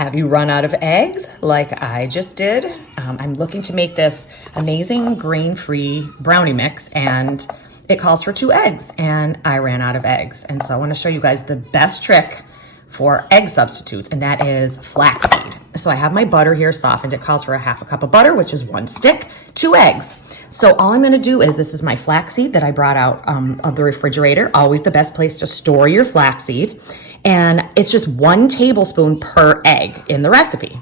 Have you run out of eggs like I just did? I'm looking to make this amazing grain-free brownie mix, and it calls for 2 eggs, and I ran out of eggs. And so I want to show you guys the best trick for egg substitutes, and that is flaxseed. So I have my butter here softened. It calls for 1/2 cup of butter, which is 1 stick, 2 eggs. So all I'm gonna do is, this is my flaxseed that I brought out of the refrigerator. Always the best place to store your flaxseed. And it's just 1 tablespoon per egg in the recipe.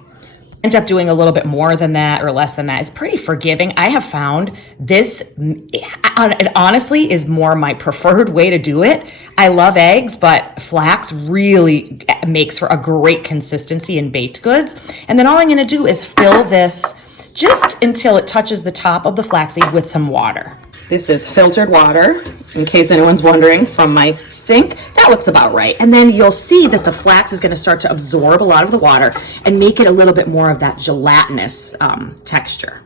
End up doing a little bit more than that or less than that. It's pretty forgiving. I have found this, it honestly is more my preferred way to do it. I love eggs, but flax really makes for a great consistency in baked goods. And then all I'm gonna do is fill this just until it touches the top of the flaxseed with some water. This is filtered water, in case anyone's wondering, from my sink. That looks about right. And then you'll see that the flax is gonna start to absorb a lot of the water and make it a little bit more of that gelatinous texture.